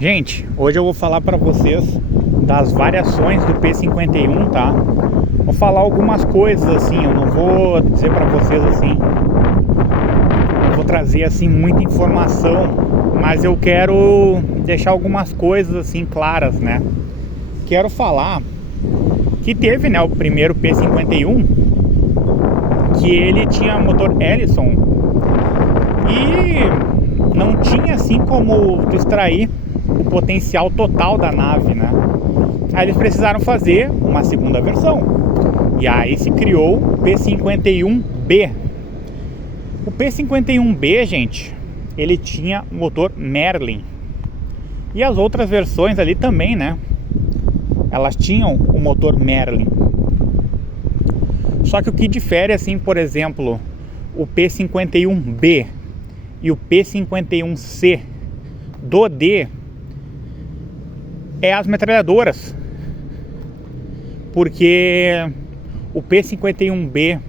Gente, hoje eu vou falar para vocês das variações do P51, tá? Vou falar algumas coisas assim, eu não vou dizer para vocês assim, não vou trazer assim muita informação, mas eu quero deixar algumas coisas assim claras, né? Quero falar que teve, né, o primeiro P51, que ele tinha motor Ellison e não tinha assim como extrair o potencial total da nave, né? Aí eles precisaram fazer uma segunda versão e aí se criou o P51B. O P51B, gente, ele tinha motor Merlin e as outras versões ali também, né? Elas tinham o motor Merlin. Só que o que difere, assim, por exemplo, o P51B e o P51C do D é as metralhadoras. Porque o P51B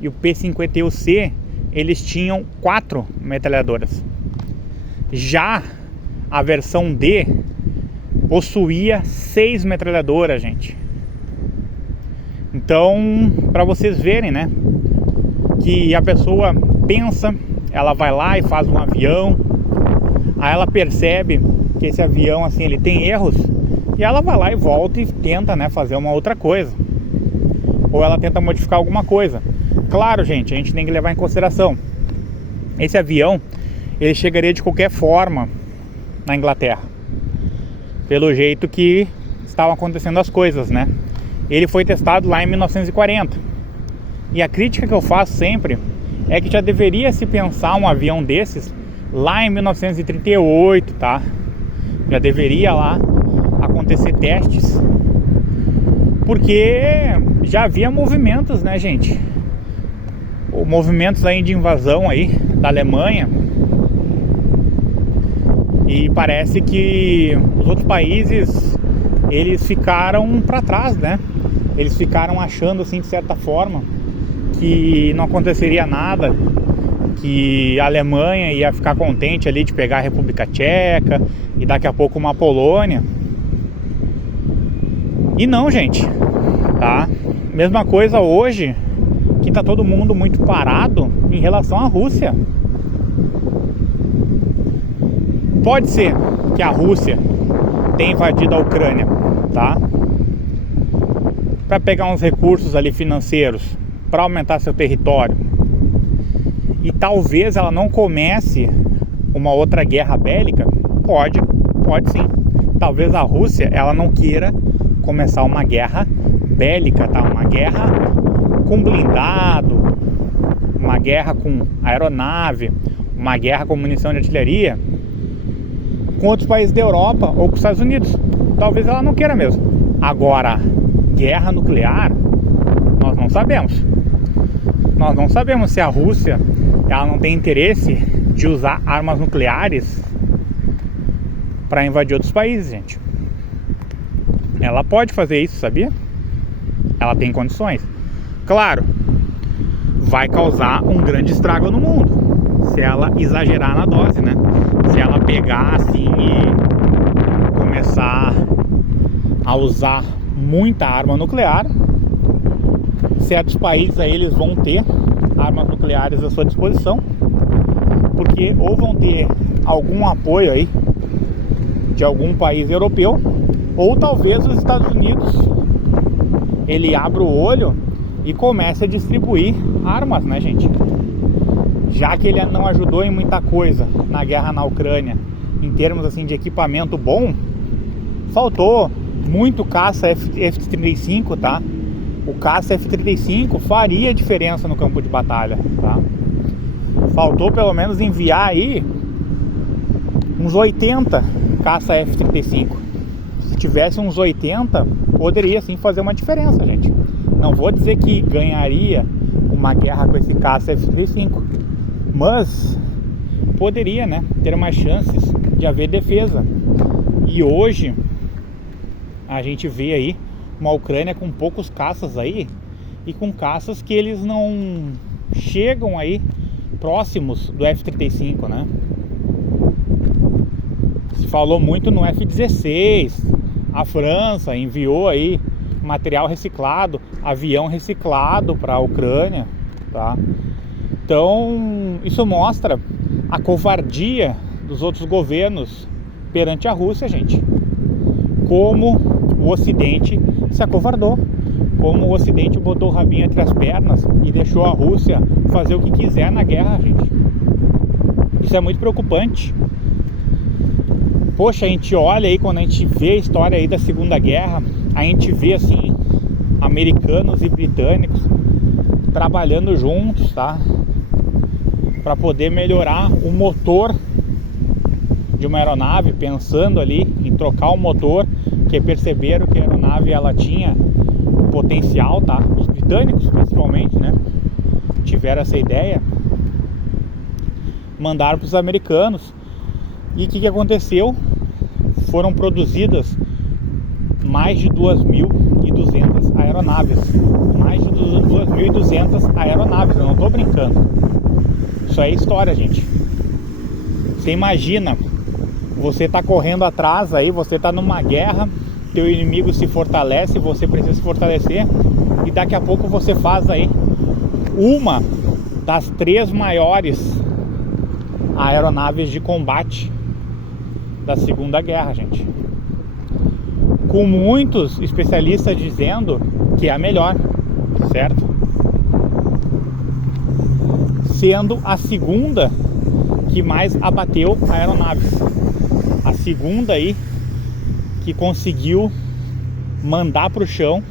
e o P51C, eles tinham 4 metralhadoras. Já a versão D possuía 6 metralhadoras, gente. Então, para vocês verem, né, que a pessoa pensa, ela vai lá e faz um avião, aí ela percebe que esse avião, assim, ele tem erros, e ela vai lá e volta e tenta, né, fazer uma outra coisa, ou ela tenta modificar alguma coisa. Claro, gente, a gente tem que levar em consideração, esse avião, ele chegaria de qualquer forma na Inglaterra, pelo jeito que estavam acontecendo as coisas, né? Ele foi testado lá em 1940. E a crítica que eu faço sempre é que já deveria se pensar um avião desses lá em 1938, tá? Já deveria lá acontecer testes, porque já havia movimentos, né, gente? Movimentos aí de invasão aí da Alemanha. E parece que os outros países, eles ficaram para trás, né? Eles ficaram achando, assim, de certa forma, que não aconteceria nada, que a Alemanha ia ficar contente ali de pegar a República Tcheca e daqui a pouco uma Polônia. E não, gente, tá? Mesma coisa hoje, que tá todo mundo muito parado em relação à Rússia. Pode ser que a Rússia tenha invadido a Ucrânia, tá? Para pegar uns recursos ali financeiros, para aumentar seu território. E talvez ela não comece uma outra guerra bélica. Pode sim. Talvez a Rússia, ela não queira começar uma guerra bélica, tá? Uma guerra com blindado, uma guerra com aeronave, uma guerra com munição de artilharia com outros países da Europa ou com os Estados Unidos. Talvez ela não queira mesmo. Agora, guerra nuclear, nós não sabemos. Nós não sabemos se a Rússia, ela não tem interesse de usar armas nucleares para invadir outros países, gente. Ela pode fazer isso, sabia? Ela tem condições. Claro, vai causar um grande estrago no mundo se ela exagerar na dose, né? Se ela pegar assim e começar a usar muita arma nuclear, certos países aí eles vão ter armas nucleares à sua disposição, porque ou vão ter algum apoio aí de algum país europeu, ou talvez os Estados Unidos ele abra o olho e comece a distribuir armas, né, gente? Já que ele não ajudou em muita coisa na guerra na Ucrânia, em termos assim de equipamento bom, faltou muito caça F-35, tá? O caça F-35 faria diferença no campo de batalha, tá? Faltou pelo menos enviar aí uns 80 caça F-35. Se tivesse uns 80, poderia sim fazer uma diferença, gente. Não vou dizer que ganharia uma guerra com esse caça F-35, mas poderia, né, ter mais chances de haver defesa. E hoje a gente vê aí uma Ucrânia com poucos caças aí e com caças que eles não chegam aí próximos do F-35, né? Se falou muito no F-16, a França enviou aí material reciclado, avião reciclado para a Ucrânia, tá? Então isso mostra a covardia dos outros governos perante a Rússia, gente. Como o Ocidente se acovardou, como o Ocidente botou o rabinho entre as pernas e deixou a Rússia fazer o que quiser na guerra, gente. Isso é muito preocupante. Poxa, a gente olha aí, quando a gente vê a história aí da Segunda Guerra, a gente vê assim, americanos e britânicos trabalhando juntos, tá? Para poder melhorar o motor de uma aeronave, pensando ali em trocar o motor, que perceberam que a aeronave ela tinha potencial, tá? Os britânicos principalmente, né? Tiveram essa ideia, mandaram para os americanos. E o que aconteceu? Foram produzidas mais de 2.200 aeronaves. Mais de 2.200 aeronaves, eu não estou brincando. Isso é história, gente. Você imagina, você tá correndo atrás aí, você tá numa guerra, teu inimigo se fortalece, você precisa se fortalecer, e daqui a pouco você faz aí uma das 3 maiores aeronaves de combate da Segunda Guerra, gente. Com muitos especialistas dizendo que é a melhor, certo? Sendo a segunda que mais abateu aeronaves. A segunda aí que conseguiu mandar para o chão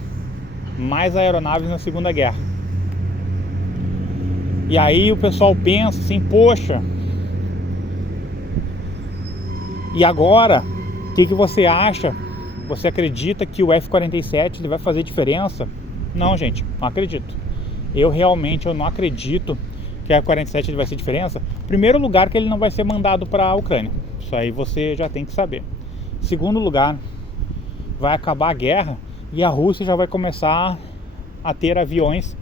mais aeronaves na Segunda Guerra. E aí o pessoal pensa assim, poxa, e agora, o que você acha? Você acredita que o F-47 ele vai fazer diferença? Não, gente, não acredito. Eu não acredito que o F-47 ele vai ser diferença. Primeiro lugar, que ele não vai ser mandado para a Ucrânia. Isso aí você já tem que saber. Segundo lugar, vai acabar a guerra e a Rússia já vai começar a ter aviões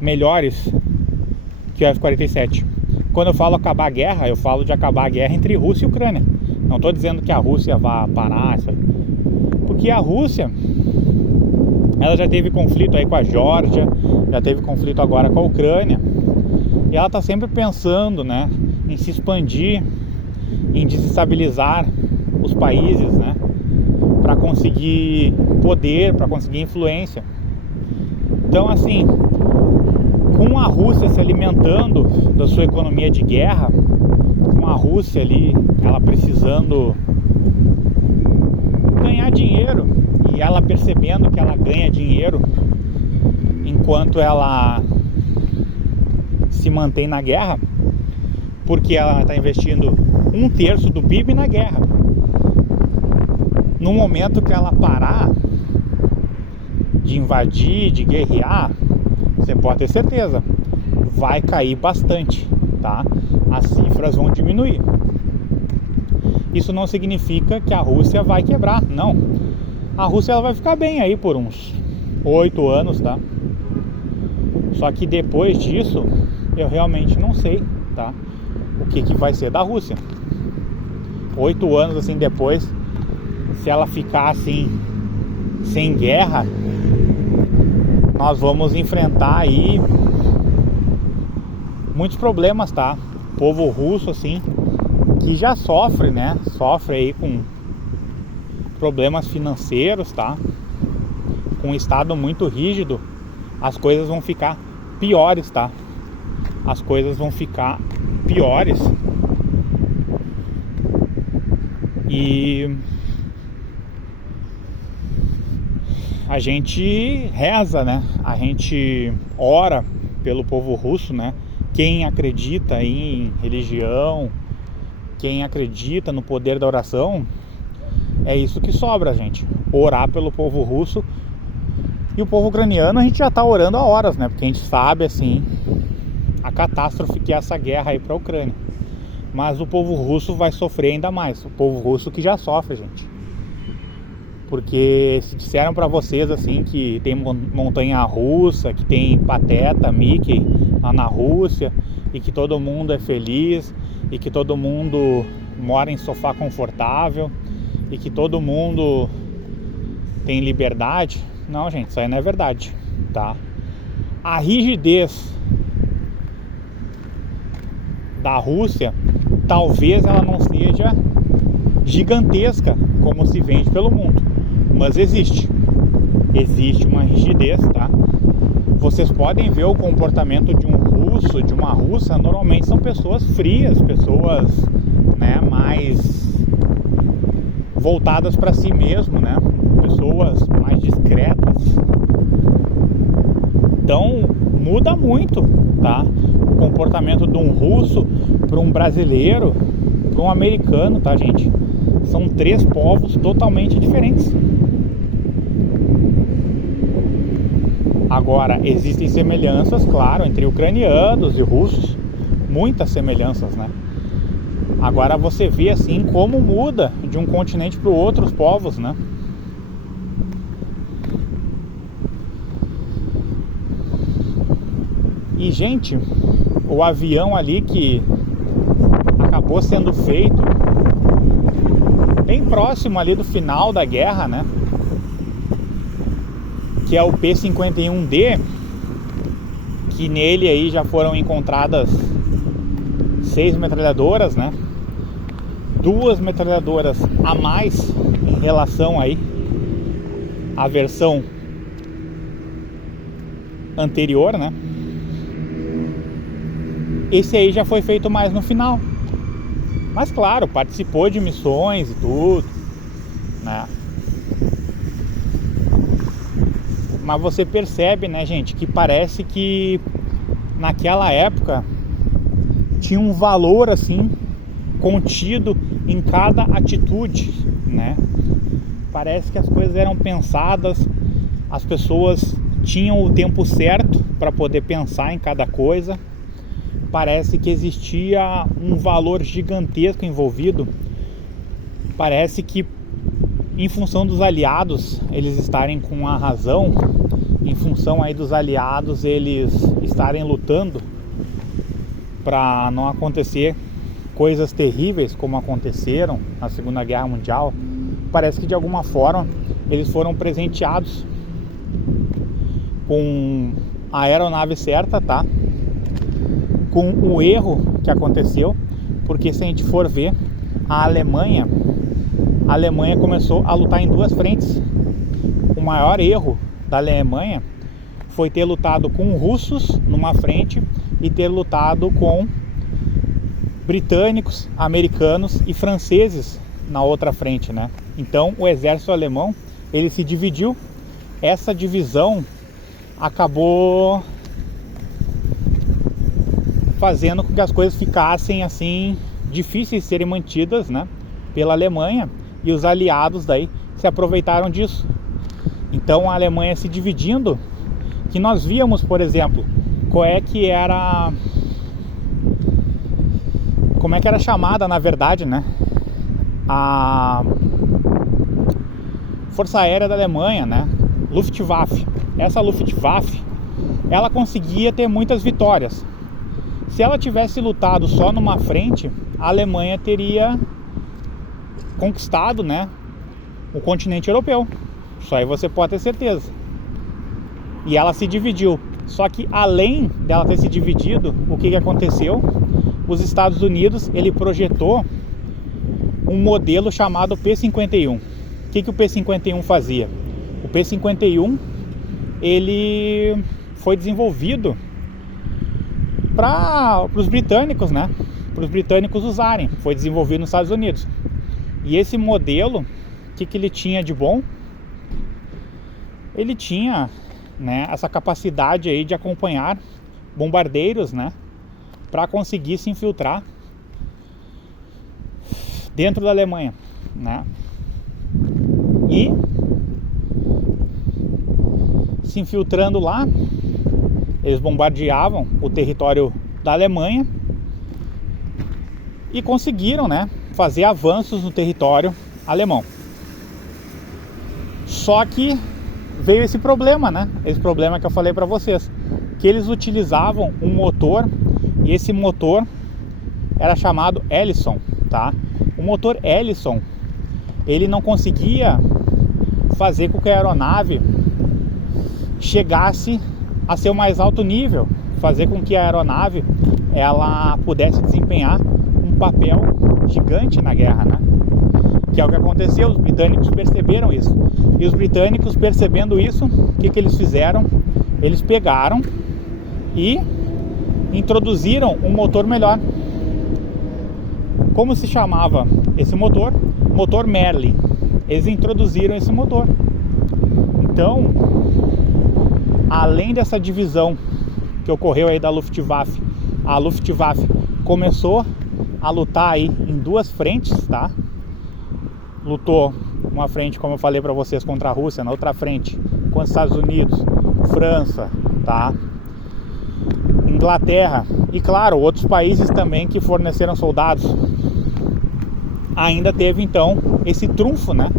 melhores que o F-47. Quando eu falo acabar a guerra, eu falo de acabar a guerra entre Rússia e Ucrânia. Não estou dizendo que a Rússia vai parar isso aí. Porque a Rússia, ela já teve conflito aí com a Geórgia, já teve conflito agora com a Ucrânia, e ela está sempre pensando, né, em se expandir, em desestabilizar os países, né, para conseguir poder, para conseguir influência. Então, assim, com a Rússia se alimentando da sua economia de guerra, com a Rússia ali, ela precisando ganhar dinheiro, e ela percebendo que ela ganha dinheiro enquanto ela se mantém na guerra, porque ela está investindo 1/3 do PIB na guerra. No momento que ela parar de invadir, de guerrear, você pode ter certeza, vai cair bastante, tá? As cifras vão diminuir. Isso não significa que a Rússia vai quebrar, não. A Rússia ela vai ficar bem aí por uns 8 anos, tá? Só que depois disso, eu realmente não sei, tá? O que vai ser da Rússia. 8 anos assim depois, se ela ficar assim, sem guerra, nós vamos enfrentar aí muitos problemas, tá? O povo russo, assim, que já sofre, né? Sofre aí com problemas financeiros, tá? Com um estado muito rígido, as coisas vão ficar piores, tá? As coisas vão ficar piores. E a gente reza, né? A gente ora pelo povo russo, né? Quem acredita em religião, quem acredita no poder da oração, é isso que sobra, gente. Orar pelo povo russo. E o povo ucraniano a gente já tá orando há horas, né? Porque a gente sabe, assim, a catástrofe que é essa guerra aí pra Ucrânia. Mas o povo russo vai sofrer ainda mais. O povo russo que já sofre, gente. Porque se disseram pra vocês, assim, que tem montanha russa, que tem Pateta, Mickey lá na Rússia, e que todo mundo é feliz, e que todo mundo mora em sofá confortável e que todo mundo tem liberdade. Não, gente, isso aí não é verdade, tá? A rigidez da Rússia, talvez ela não seja gigantesca como se vende pelo mundo, mas existe uma rigidez, tá? Vocês podem ver o comportamento de um russo, de uma russa, normalmente são pessoas frias, pessoas, né, mais voltadas para si mesmo, né? Pessoas mais discretas. Então muda muito, tá? O comportamento de um russo para um brasileiro, para um americano, tá, gente? São 3 povos totalmente diferentes. Agora, existem semelhanças, claro, entre ucranianos e russos, muitas semelhanças, né? Agora você vê assim como muda de um continente para o outro os povos, né? E, gente, o avião ali que acabou sendo feito bem próximo ali do final da guerra, né? Que é o P-51D, que nele aí já foram encontradas 6 metralhadoras, né? 2 metralhadoras a mais em relação aí à versão anterior, né? Esse aí já foi feito mais no final, mas claro, participou de missões e tudo, né? Mas você percebe, né, gente, que parece que naquela época tinha um valor assim contido em cada atitude, né? Parece que as coisas eram pensadas, as pessoas tinham o tempo certo para poder pensar em cada coisa. Parece que existia um valor gigantesco envolvido. Parece que, em função dos aliados eles estarem com a razão, em função aí dos aliados eles estarem lutando para não acontecer coisas terríveis como aconteceram na Segunda Guerra Mundial, parece que de alguma forma eles foram presenteados com a aeronave certa, tá? Com o erro que aconteceu, porque se a gente for ver, a Alemanha começou a lutar em 2 frentes. O maior erro da Alemanha foi ter lutado com russos numa frente e ter lutado com britânicos, americanos e franceses na outra frente, né? Então o exército alemão, ele se dividiu. Essa divisão acabou fazendo com que as coisas ficassem assim difíceis de serem mantidas, né, pela Alemanha, e os aliados daí se aproveitaram disso. Então a Alemanha se dividindo, que nós víamos, por exemplo, como é que era chamada, na verdade, né, a Força Aérea da Alemanha, né, Luftwaffe. Essa Luftwaffe, ela conseguia ter muitas vitórias. Se ela tivesse lutado só numa frente, a Alemanha teria conquistado, né, o continente europeu. Isso aí você pode ter certeza. E ela se dividiu. Só que além dela ter se dividido, o que aconteceu? Os Estados Unidos, ele projetou um modelo chamado P-51. O que o P-51 fazia? O P-51, ele foi desenvolvido para os britânicos, né? Para os britânicos usarem. Foi desenvolvido nos Estados Unidos. E esse modelo, o que ele tinha de bom? Ele tinha, né, essa capacidade aí de acompanhar bombardeiros, né, para conseguir se infiltrar dentro da Alemanha, né? E se infiltrando lá, eles bombardeavam o território da Alemanha e conseguiram, né, fazer avanços no território alemão. Só que veio esse problema, né? Esse problema que eu falei para vocês, que eles utilizavam um motor, e esse motor era chamado Ellison, tá? O motor Ellison, ele não conseguia fazer com que a aeronave chegasse a seu mais alto nível, fazer com que a aeronave ela pudesse desempenhar um papel gigante na guerra, né? Que é o que aconteceu. Os britânicos perceberam isso, e os britânicos, percebendo isso, o que eles fizeram? Eles pegaram e introduziram um motor melhor. Como se chamava esse motor? Motor Merlin. Eles introduziram esse motor. Então, além dessa divisão que ocorreu aí da Luftwaffe, a Luftwaffe começou a lutar aí em duas frentes, tá? Lutou uma frente, como eu falei para vocês, contra a Rússia, na outra frente com os Estados Unidos, França, tá? Inglaterra e, claro, outros países também que forneceram soldados. Ainda teve então esse trunfo, né?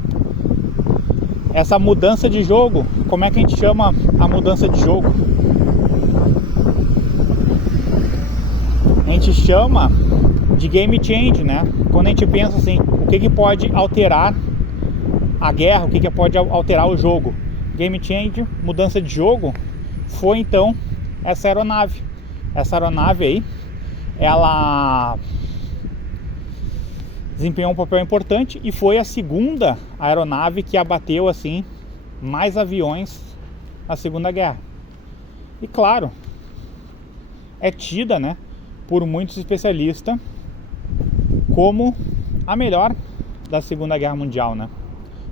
Essa mudança de jogo. Como é que a gente chama a mudança de jogo? A gente chama de game change, né? Quando a gente pensa assim, o que pode alterar a guerra, o que pode alterar o jogo? Game change, mudança de jogo, foi então essa aeronave. Essa aeronave aí, ela desempenhou um papel importante e foi a segunda aeronave que abateu assim mais aviões na Segunda Guerra. E claro, é tida, né, por muitos especialistas como a melhor da Segunda Guerra Mundial, né?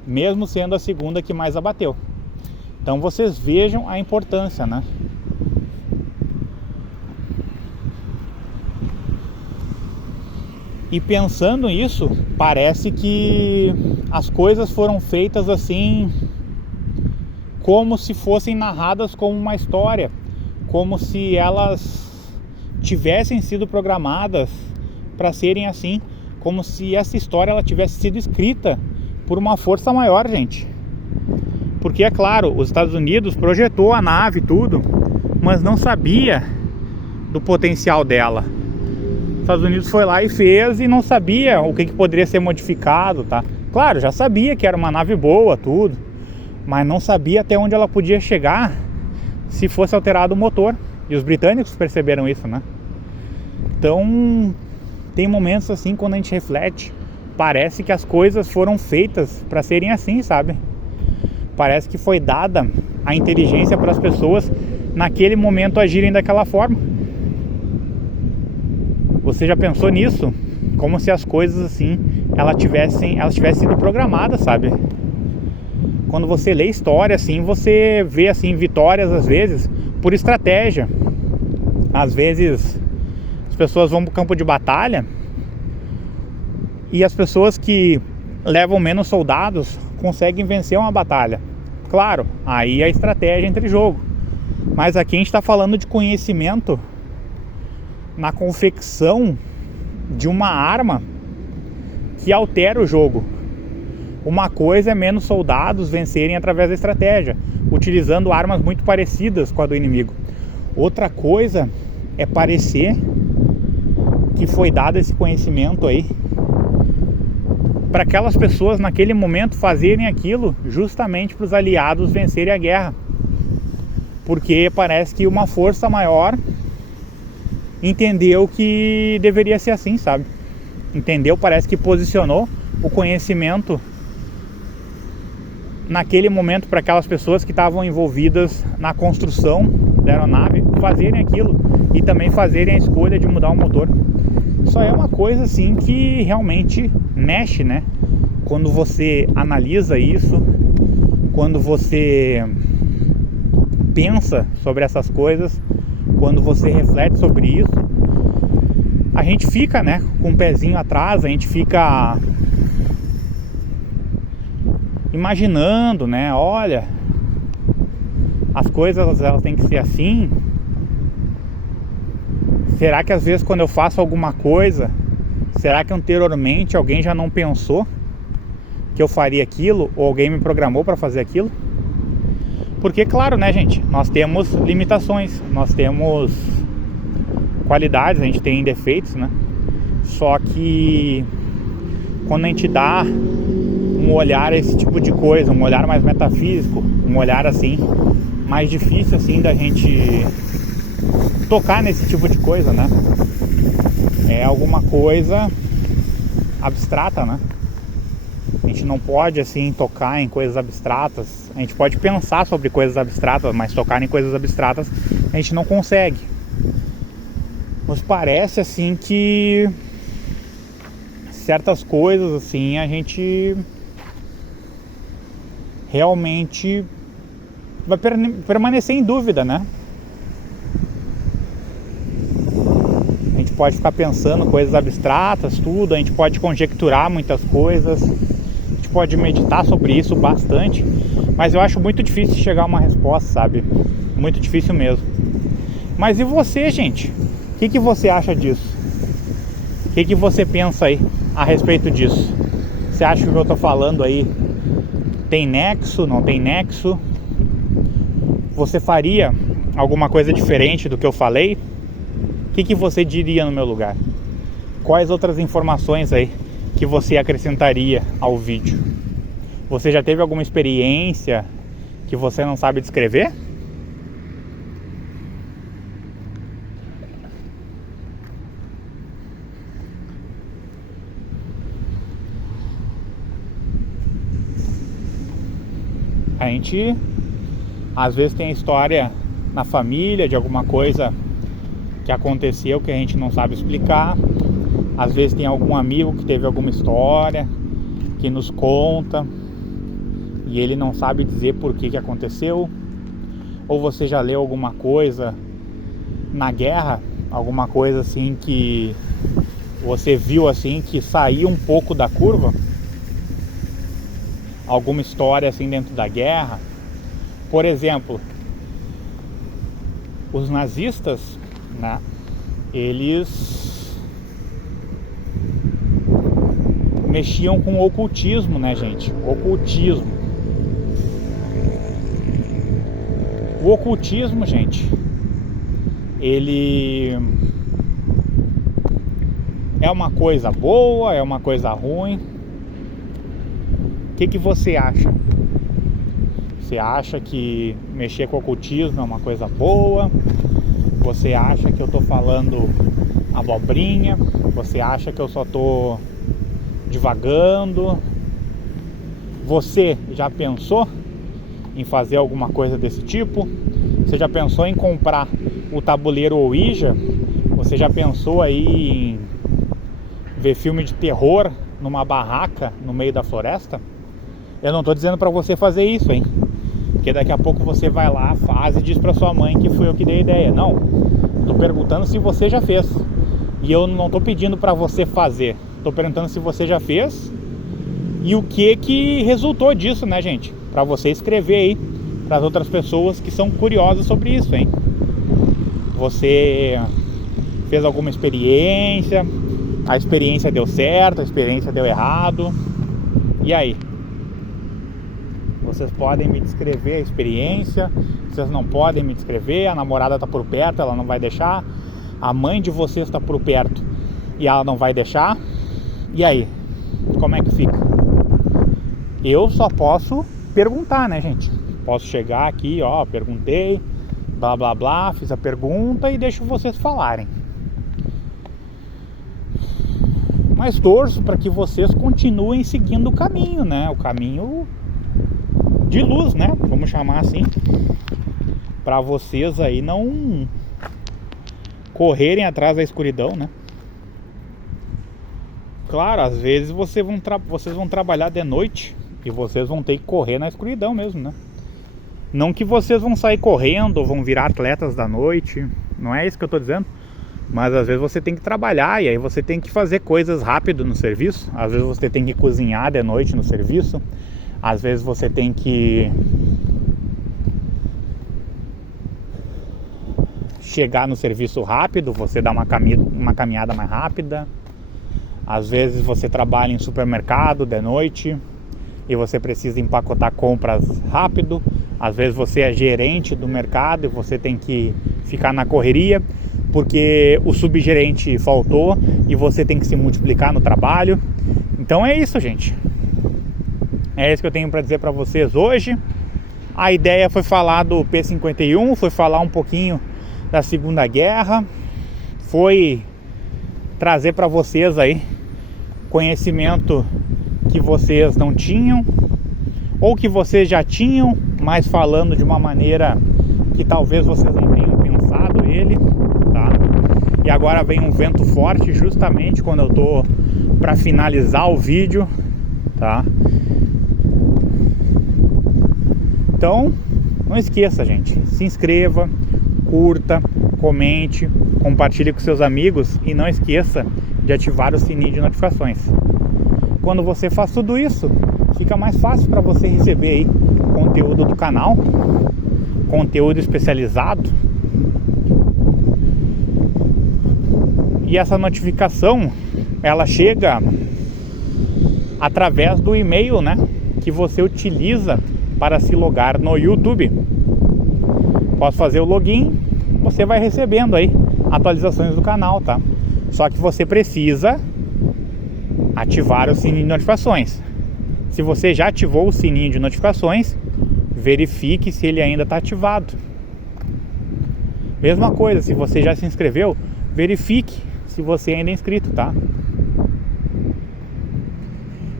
Mesmo sendo a segunda que mais abateu. Então vocês vejam a importância, né? E pensando nisso, parece que as coisas foram feitas assim, como se fossem narradas como uma história, como se elas tivessem sido programadas para serem assim, como se essa história ela tivesse sido escrita por uma força maior, gente. Porque é claro, os Estados Unidos projetou a nave e tudo, mas não sabia do potencial dela. Os Estados Unidos foi lá e fez e não sabia o que poderia ser modificado, tá? Claro, já sabia que era uma nave boa, tudo, mas não sabia até onde ela podia chegar se fosse alterado o motor. E os britânicos perceberam isso, né? Então, tem momentos assim, quando a gente reflete, parece que as coisas foram feitas para serem assim, sabe? Parece que foi dada a inteligência para as pessoas naquele momento agirem daquela forma. Você já pensou nisso? Como se as coisas assim, elas tivessem sido programadas, sabe? Quando você lê história assim, você vê assim vitórias às vezes por estratégia. Às vezes as pessoas vão para o campo de batalha e as pessoas que levam menos soldados conseguem vencer uma batalha. Claro, aí a estratégia entra em jogo. Mas aqui a gente está falando de conhecimento na confecção de uma arma que altera o jogo. Uma coisa é menos soldados vencerem através da estratégia, utilizando armas muito parecidas com a do inimigo. Outra coisa é parecer que foi dado esse conhecimento aí para aquelas pessoas naquele momento fazerem aquilo justamente para os aliados vencerem a guerra. Porque parece que uma força maior entendeu que deveria ser assim, sabe? Entendeu? Parece que posicionou o conhecimento naquele momento para aquelas pessoas que estavam envolvidas na construção da aeronave fazerem aquilo e também fazerem a escolha de mudar o motor. Só é uma coisa assim que realmente mexe, né? Quando você analisa isso, quando você pensa sobre essas coisas, quando você reflete sobre isso, a gente fica, né, com um pezinho atrás, a gente fica imaginando, né, olha, as coisas elas têm que ser assim. Será que às vezes quando eu faço alguma coisa, será que anteriormente alguém já não pensou que eu faria aquilo, ou alguém me programou para fazer aquilo? Porque claro, né, gente, nós temos limitações, nós temos qualidades, a gente tem defeitos, né? Só que quando a gente dá um olhar a esse tipo de coisa, um olhar mais metafísico, um olhar assim, mais difícil assim da gente tocar nesse tipo de coisa, né? É alguma coisa abstrata, né? A gente não pode assim tocar em coisas abstratas. A gente pode pensar sobre coisas abstratas, mas tocar em coisas abstratas a gente não consegue. Nos parece assim que certas coisas assim a gente realmente vai permanecer em dúvida, né? A gente pode ficar pensando coisas abstratas, tudo, a gente pode conjecturar muitas coisas, a gente pode meditar sobre isso bastante, mas eu acho muito difícil chegar a uma resposta, sabe? Muito difícil mesmo. Mas e você, gente? O que você acha disso? O que você pensa aí a respeito disso? Você acha que o que eu tô falando aí tem nexo, não tem nexo? Você faria alguma coisa diferente do que eu falei? O que você diria no meu lugar? Quais outras informações aí que você acrescentaria ao vídeo? Você já teve alguma experiência que você não sabe descrever? A gente às vezes tem a história na família de alguma coisa que aconteceu que a gente não sabe explicar. Às vezes tem algum amigo que teve alguma história que nos conta e ele não sabe dizer por que aconteceu. Ou você já leu alguma coisa na guerra, alguma coisa assim que você viu assim que saiu um pouco da curva? Alguma história assim dentro da guerra? Por exemplo, os nazistas, né, eles mexiam com o ocultismo, né, gente? Ocultismo. O ocultismo, gente, ele é uma coisa boa, é uma coisa ruim? O que você acha? Você acha que mexer com o ocultismo é uma coisa boa? Você acha que eu tô falando abobrinha? Você acha que eu só tô divagando? Você já pensou em fazer alguma coisa desse tipo? Você já pensou em comprar o tabuleiro Ouija? Você já pensou aí em ver filme de terror numa barraca no meio da floresta? Eu não tô dizendo pra você fazer isso, hein? Porque daqui a pouco você vai lá, faz e diz pra sua mãe que fui eu que dei a ideia. Não, tô perguntando se você já fez. E eu não tô pedindo pra você fazer. Tô perguntando se você já fez e o que resultou disso, né, gente? Pra você escrever aí pras outras pessoas que são curiosas sobre isso, hein? Você fez alguma experiência? A experiência deu certo, a experiência deu errado? E aí? Vocês podem me descrever a experiência, vocês não podem me descrever, a namorada tá por perto, ela não vai deixar, a mãe de vocês tá por perto e ela não vai deixar. E aí? Como é que fica? Eu só posso perguntar, né, gente? Posso chegar aqui, ó, perguntei, blá blá blá, fiz a pergunta e deixo vocês falarem. Mas torço para que vocês continuem seguindo o caminho, né? O caminho de luz, né? Vamos chamar assim, para vocês aí não correrem atrás da escuridão, né? Claro, às vezes vocês vão trabalhar de noite e vocês vão ter que correr na escuridão mesmo, né? Não que vocês vão sair correndo ou vão virar atletas da noite, não é isso que eu tô dizendo. Mas às vezes você tem que trabalhar e aí você tem que fazer coisas rápido no serviço. Às vezes você tem que cozinhar de noite no serviço. Às vezes você tem que chegar no serviço rápido, você dá uma caminhada mais rápida. Às vezes você trabalha em supermercado de noite e você precisa empacotar compras rápido. Às vezes você é gerente do mercado e você tem que ficar na correria porque o subgerente faltou e você tem que se multiplicar no trabalho. Então é isso, gente. É isso que eu tenho para dizer para vocês hoje. A ideia foi falar do P-51, foi falar um pouquinho da Segunda Guerra, foi trazer para vocês aí conhecimento que vocês não tinham, ou que vocês já tinham, mas falando de uma maneira que talvez vocês não tenham pensado ele, tá? E agora vem um vento forte justamente quando eu tô para finalizar o vídeo, tá? Então, não esqueça, gente, se inscreva, curta, comente, compartilhe com seus amigos e não esqueça de ativar o sininho de notificações. Quando você faz tudo isso, fica mais fácil para você receber aí conteúdo do canal, conteúdo especializado. E essa notificação, ela chega através do e-mail, né, que você utiliza para se logar no YouTube. Posso fazer o login, você vai recebendo aí atualizações do canal, tá? Só que você precisa ativar o sininho de notificações. Se você já ativou o sininho de notificações, verifique se ele ainda está ativado. Mesma coisa, se você já se inscreveu, verifique se você ainda é inscrito, tá?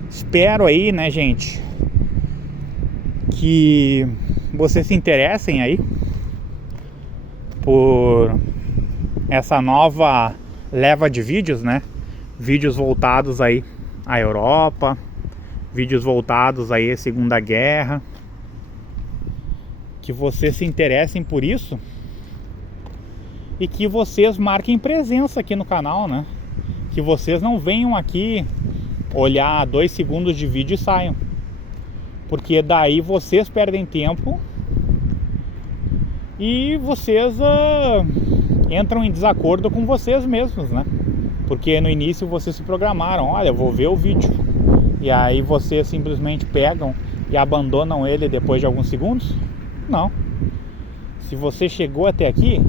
Espero aí, né, gente, que vocês se interessem aí por essa nova leva de vídeos, né? Vídeos voltados aí à Europa, vídeos voltados aí à Segunda Guerra. Que vocês se interessem por isso e que vocês marquem presença aqui no canal, né? Que vocês não venham aqui olhar 2 segundos de vídeo e saiam, porque daí vocês perdem tempo e vocês entram em desacordo com vocês mesmos, né? Porque no início vocês se programaram, olha, eu vou ver o vídeo, e aí vocês simplesmente pegam e abandonam ele depois de alguns segundos. Não. Se você chegou até aqui,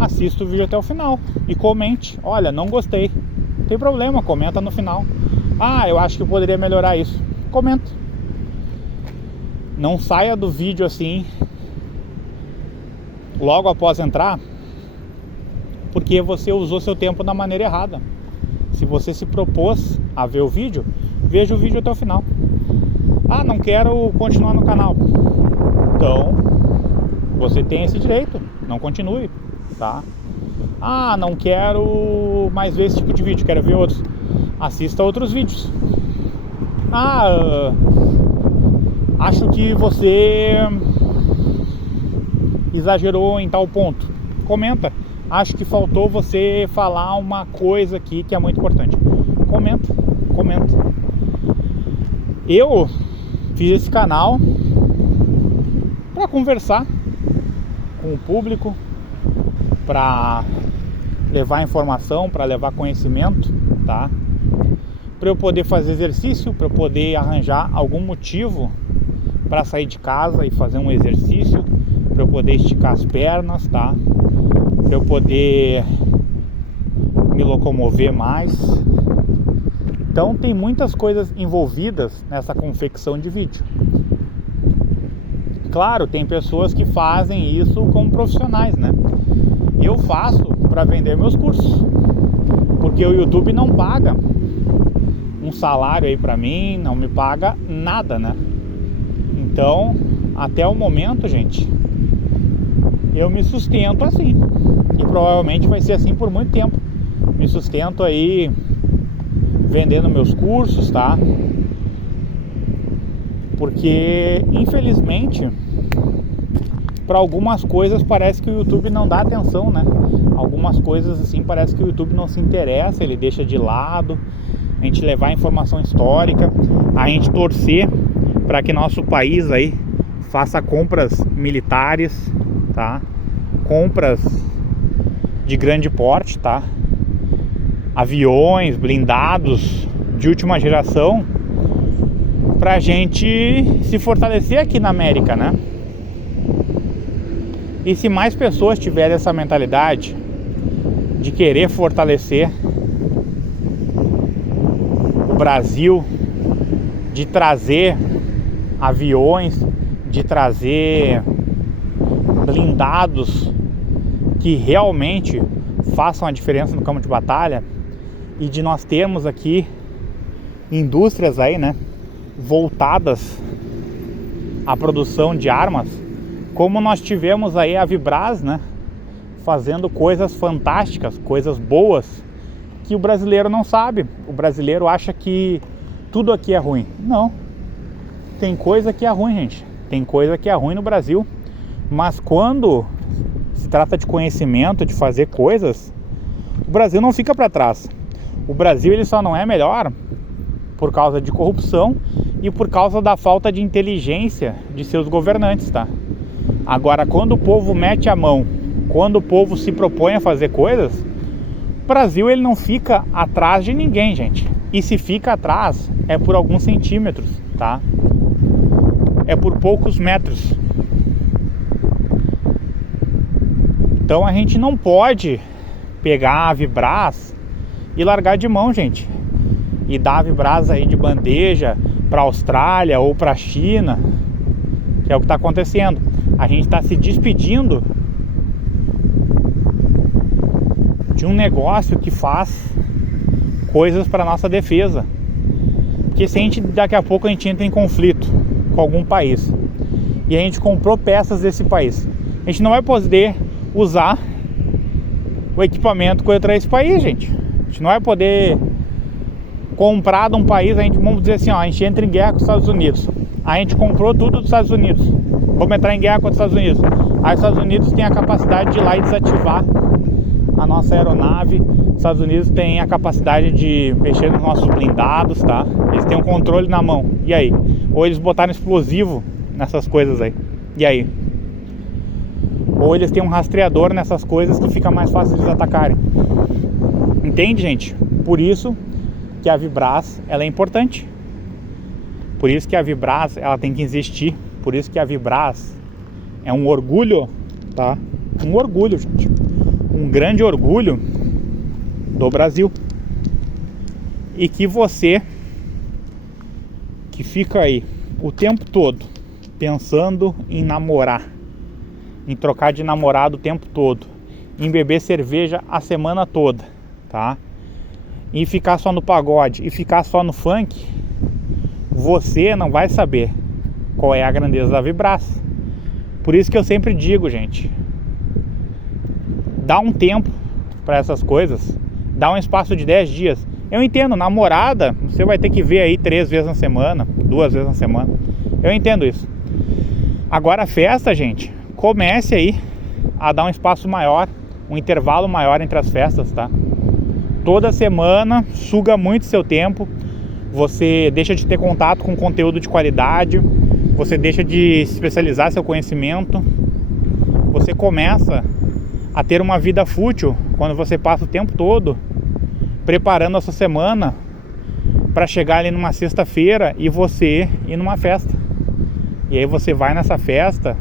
assista o vídeo até o final e comente, olha, não gostei. Não tem problema, comenta no final. Ah, eu acho que eu poderia melhorar isso. Comenta. Não saia do vídeo assim logo após entrar, porque você usou seu tempo da maneira errada. Se você se propôs a ver o vídeo, veja o vídeo até o final. Ah, não quero continuar no canal. Então, você tem esse direito, não continue, tá? Ah, não quero mais ver esse tipo de vídeo, quero ver outros. Assista outros vídeos. Ah, acho que você exagerou em tal ponto. Comenta. Acho que faltou você falar uma coisa aqui que é muito importante. Comenta. Eu fiz esse canal para conversar com o público, para levar informação, para levar conhecimento, tá? Para eu poder fazer exercício, para eu poder arranjar algum motivo para sair de casa e fazer um exercício, para eu poder esticar as pernas, tá? Para eu poder me locomover mais. Então tem muitas coisas envolvidas nessa confecção de vídeo. Claro, tem pessoas que fazem isso como profissionais, né? Eu faço para vender meus cursos, porque o YouTube não paga um salário aí para mim, não me paga nada, né? Então, até o momento, gente, eu me sustento assim, e provavelmente vai ser assim por muito tempo. Me sustento aí vendendo meus cursos, tá? Porque, infelizmente, para algumas coisas parece que o YouTube não dá atenção, né? Algumas coisas assim parece que o YouTube não se interessa, ele deixa de lado. A gente levar informação histórica, a gente torcer para que nosso país aí faça compras militares, tá? Compras de grande porte, tá? Aviões, blindados de última geração, pra gente se fortalecer aqui na América, né? E se mais pessoas tiverem essa mentalidade de querer fortalecer o Brasil de trazer aviões, de trazer blindados que realmente façam a diferença no campo de batalha, e de nós termos aqui indústrias aí, né, voltadas à produção de armas, como nós tivemos aí a Vibraz, né, fazendo coisas fantásticas, coisas boas, que o brasileiro não sabe. O brasileiro acha que tudo aqui é ruim. Não. Tem coisa que é ruim, gente. Tem coisa que é ruim no Brasil. Mas quando se trata de conhecimento, de fazer coisas, o Brasil não fica para trás. O Brasil ele só não é melhor por causa de corrupção e por causa da falta de inteligência de seus governantes, tá? Agora, quando o povo mete a mão, quando o povo se propõe a fazer coisas, o Brasil ele não fica atrás de ninguém, gente. E se fica atrás, é por alguns centímetros, tá? É por poucos metros. Então a gente não pode pegar a Vibraz e largar de mão, gente. E dar a Vibraz aí de bandeja para a Austrália ou para a China, que é o que está acontecendo. A gente está se despedindo de um negócio que faz coisas para nossa defesa. Porque se a gente, daqui a pouco a gente entra em conflito com algum país e a gente comprou peças desse país, a gente não vai poder usar o equipamento contra esse país, gente. A gente não vai poder comprar de um país, a gente, vamos dizer assim, ó, a gente entra em guerra com os Estados Unidos. A gente comprou tudo dos Estados Unidos. Vamos entrar em guerra com os Estados Unidos. Aí os Estados Unidos têm a capacidade de ir lá e desativar a nossa aeronave. Os Estados Unidos têm a capacidade de mexer nos nossos blindados, tá? Eles têm um controle na mão. E aí? Ou eles botaram explosivo nessas coisas aí. E aí? Ou eles têm um rastreador nessas coisas que fica mais fácil eles atacarem. Entende, gente? Por isso que a Vibraz, ela é importante. Por isso que a Vibraz, ela tem que existir. Por isso que a Vibraz é um orgulho, tá? Um orgulho, gente. Um grande orgulho do Brasil. E que você que fica aí o tempo todo pensando em namorar, em trocar de namorado o tempo todo, em beber cerveja a semana toda, tá? E ficar só no pagode e ficar só no funk, você não vai saber qual é a grandeza da Vibraz. Por isso que eu sempre digo, gente, dá um tempo para essas coisas, dá um espaço de 10 dias. Eu entendo, namorada, você vai ter que ver aí 3 vezes na semana, 2 vezes na semana. Eu entendo isso. Agora a festa, gente, comece aí a dar um espaço maior, um intervalo maior entre as festas, tá? Toda semana suga muito seu tempo, você deixa de ter contato com conteúdo de qualidade, você deixa de especializar seu conhecimento, você começa a ter uma vida fútil quando você passa o tempo todo preparando a sua semana para chegar ali numa sexta-feira e você ir numa festa. E aí você vai nessa festa,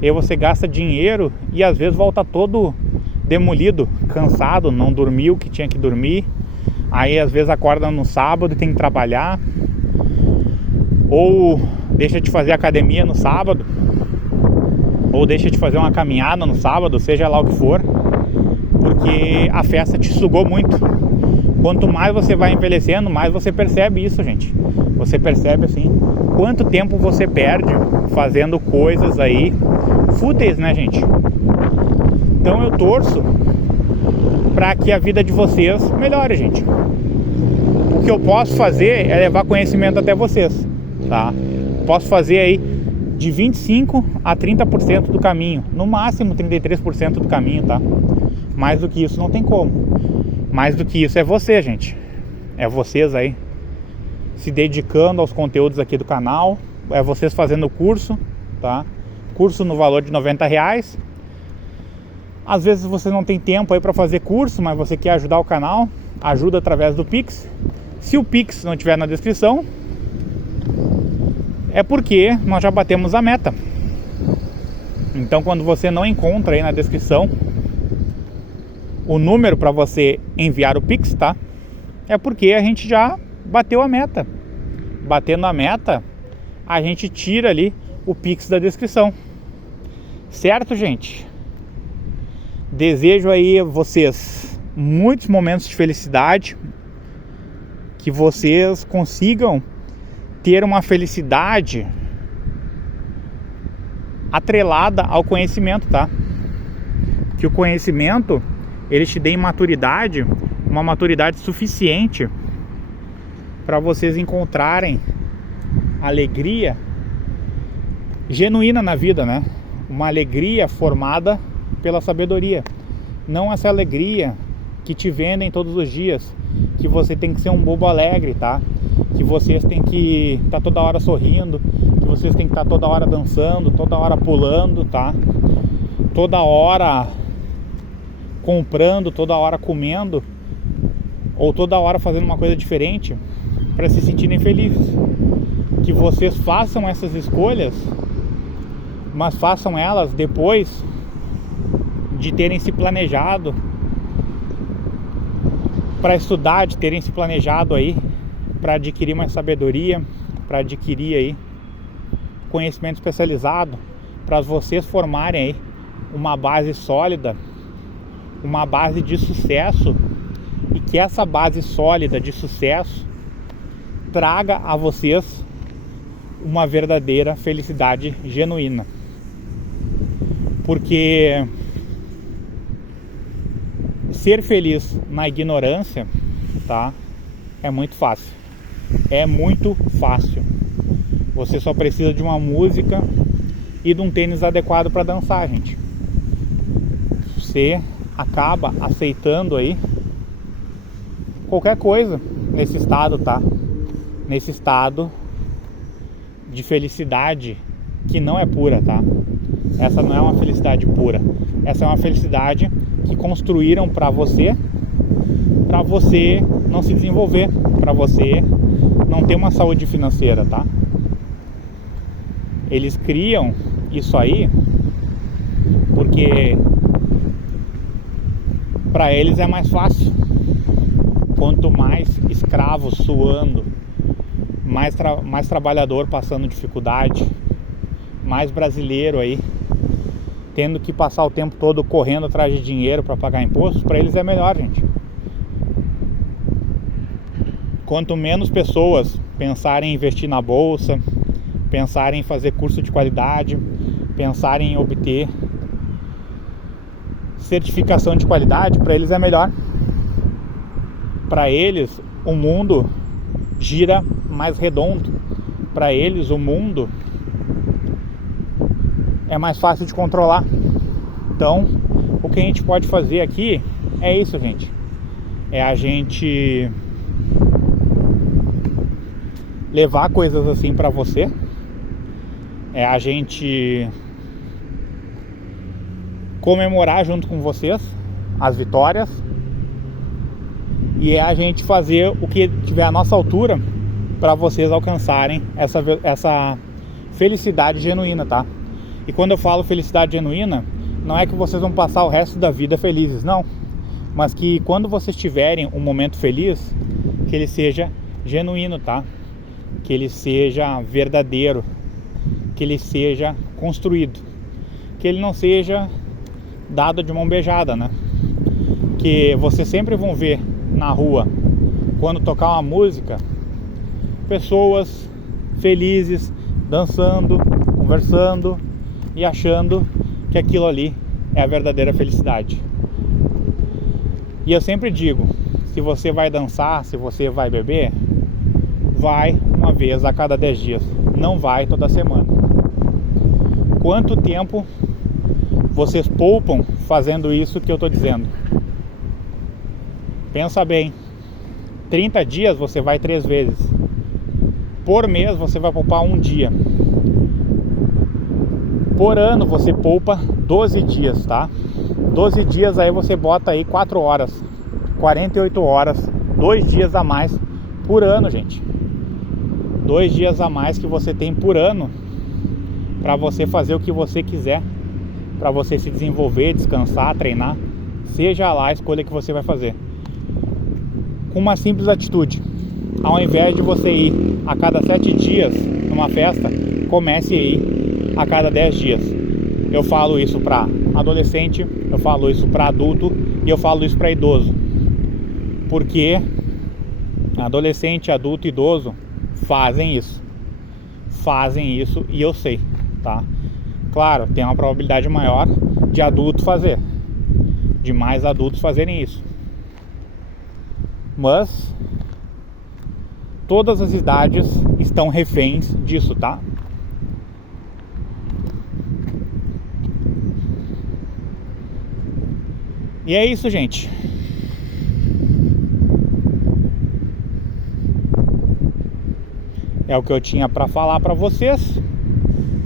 e aí você gasta dinheiro e às vezes volta todo demolido, cansado, não dormiu o que tinha que dormir. Aí às vezes acorda no sábado e tem que trabalhar, ou deixa de fazer academia no sábado, ou deixa de fazer uma caminhada no sábado, seja lá o que for, porque a festa te sugou muito. Quanto mais você vai envelhecendo, mais você percebe isso, gente. Você percebe assim quanto tempo você perde fazendo coisas aí fúteis, né, gente? Então eu torço para que a vida de vocês melhore, gente. O que eu posso fazer é levar conhecimento até vocês, tá? Posso fazer aí de 25 a 30% do caminho, no máximo 33% do caminho, tá? Mais do que isso não tem como. Mais do que isso é você, gente. É vocês aí se dedicando aos conteúdos aqui do canal. É vocês fazendo o curso, tá? Curso no valor de R$90. Às vezes você não tem tempo aí para fazer curso, mas você quer ajudar o canal, ajuda através do Pix. Se o Pix não tiver na descrição, é porque nós já batemos a meta. Então quando você não encontra aí na descrição o número para você enviar o Pix, tá? É porque a gente já bateu a meta. Batendo a meta, a gente tira ali o Pix da descrição. Certo, gente? Desejo aí a vocês muitos momentos de felicidade, que vocês consigam ter uma felicidade atrelada ao conhecimento, tá? Que o conhecimento, ele te dê maturidade, uma maturidade suficiente para vocês encontrarem alegria genuína na vida, né? Uma alegria formada pela sabedoria. Não essa alegria que te vendem todos os dias, que você tem que ser um bobo alegre, tá? Que vocês têm que estar toda hora sorrindo, que vocês têm que estar toda hora dançando, toda hora pulando, tá? Toda hora comprando, toda hora comendo, ou toda hora fazendo uma coisa diferente para se sentirem felizes. Que vocês façam essas escolhas, mas façam elas depois de terem se planejado para estudar, de terem se planejado aí para adquirir mais sabedoria, para adquirir aí conhecimento especializado, para vocês formarem aí uma base sólida, uma base de sucesso, e que essa base sólida de sucesso traga a vocês uma verdadeira felicidade genuína. Porque ser feliz na ignorância, tá? É muito fácil. É muito fácil. Você só precisa de uma música e de um tênis adequado para dançar, gente. Você acaba aceitando aí qualquer coisa nesse estado, tá? Nesse estado de felicidade que não é pura, tá? Essa não é uma felicidade pura. Essa é uma felicidade que construíram para você não se desenvolver, para você não ter uma saúde financeira, tá? Eles criam isso aí porque para eles é mais fácil. Quanto mais escravos suando, mais trabalhador passando dificuldade, mais brasileiro aí tendo que passar o tempo todo correndo atrás de dinheiro para pagar impostos, para eles é melhor, gente. Quanto menos pessoas pensarem em investir na bolsa, pensarem em fazer curso de qualidade, pensarem em obter certificação de qualidade, para eles é melhor. Para eles o mundo gira mais redondo. Para eles o mundo é mais fácil de controlar. Então, o que a gente pode fazer aqui é isso, gente. É a gente levar coisas assim pra você. É a gente comemorar junto com vocês as vitórias. E é a gente fazer o que tiver à nossa altura para vocês alcançarem essa felicidade genuína, tá? E quando eu falo felicidade genuína, não é que vocês vão passar o resto da vida felizes, não. Mas que quando vocês tiverem um momento feliz, que ele seja genuíno, tá? Que ele seja verdadeiro, que ele seja construído, que ele não seja dado de mão beijada, né? Que vocês sempre vão ver na rua, quando tocar uma música, pessoas felizes, dançando, conversando e achando que aquilo ali é a verdadeira felicidade. E eu sempre digo, se você vai dançar, se você vai beber, vai uma vez a cada 10 dias, não vai toda semana. Quanto tempo vocês poupam fazendo isso que eu estou dizendo? Pensa bem, 30 dias você vai 3 vezes. Por mês você vai poupar um dia. Por ano você poupa 12 dias, tá? 12 dias aí você bota aí 4 horas, 48 horas, 2 dias a mais por ano, gente. 2 dias a mais que você tem por ano para você fazer o que você quiser, para você se desenvolver, descansar, treinar, seja lá a escolha que você vai fazer. Com uma simples atitude, ao invés de você ir a cada 7 dias numa festa, comece a ir a cada 10 dias. Eu falo isso para adolescente, eu falo isso para adulto e eu falo isso para idoso. Porque adolescente, adulto e idoso fazem isso e eu sei, tá? Claro, tem uma probabilidade maior de adulto fazer, de mais adultos fazerem isso, mas todas as idades estão reféns disso, tá? E é isso, gente. É o que eu tinha para falar para vocês.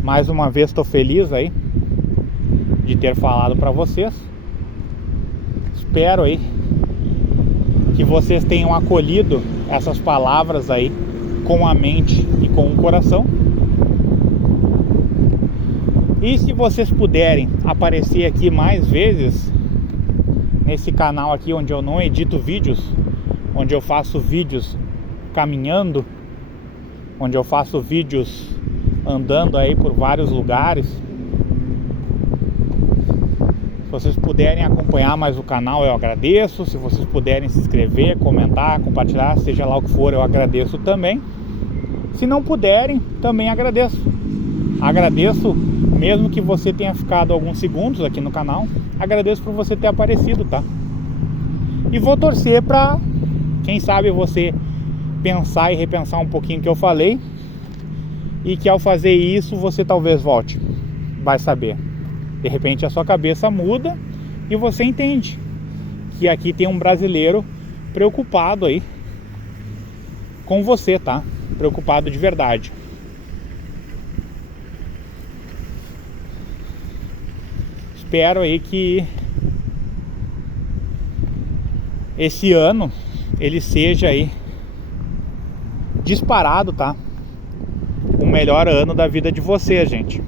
Mais uma vez estou feliz aí de ter falado para vocês. Espero aí que vocês tenham acolhido essas palavras aí com a mente e com o coração. E se vocês puderem aparecer aqui mais vezes nesse canal aqui, onde eu não edito vídeos, onde eu faço vídeos caminhando, onde eu faço vídeos andando aí por vários lugares. Se vocês puderem acompanhar mais o canal, eu agradeço. Se vocês puderem se inscrever, comentar, compartilhar, seja lá o que for, eu agradeço também. Se não puderem, também agradeço. Agradeço mesmo que você tenha ficado alguns segundos aqui no canal. Agradeço por você ter aparecido, tá? E vou torcer pra, quem sabe, você pensar e repensar um pouquinho o que eu falei, e que ao fazer isso você talvez volte. Vai saber. De repente a sua cabeça muda e você entende que aqui tem um brasileiro preocupado aí com você, tá? Preocupado de verdade. Espero aí que esse ano ele seja aí disparado, tá? O melhor ano da vida de vocês, gente.